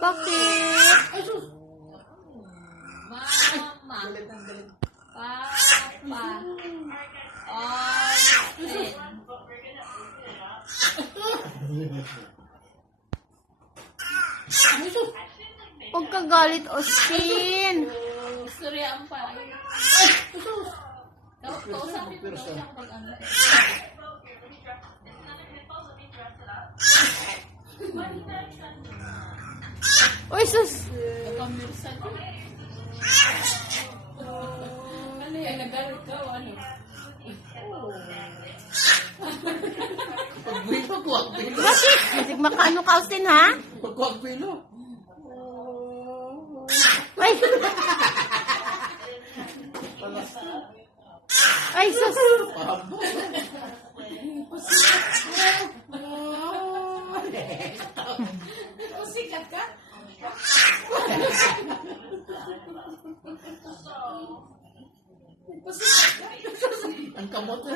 Bakit? Mama. Papa. Austin. Huwag ka galit, Austin. Suryaan pa. Kausapin mo daw siya kapag ano. Uy, sus. Nagkamirsan ko. Ano yan? Nagalit ka o ano? Pagkuwag pilo. Bakit? Hindi makaano ka, Austin, ha? Pagkuwag pilo. Ay! Ay, sus. Sikat ka? Ang kamot na.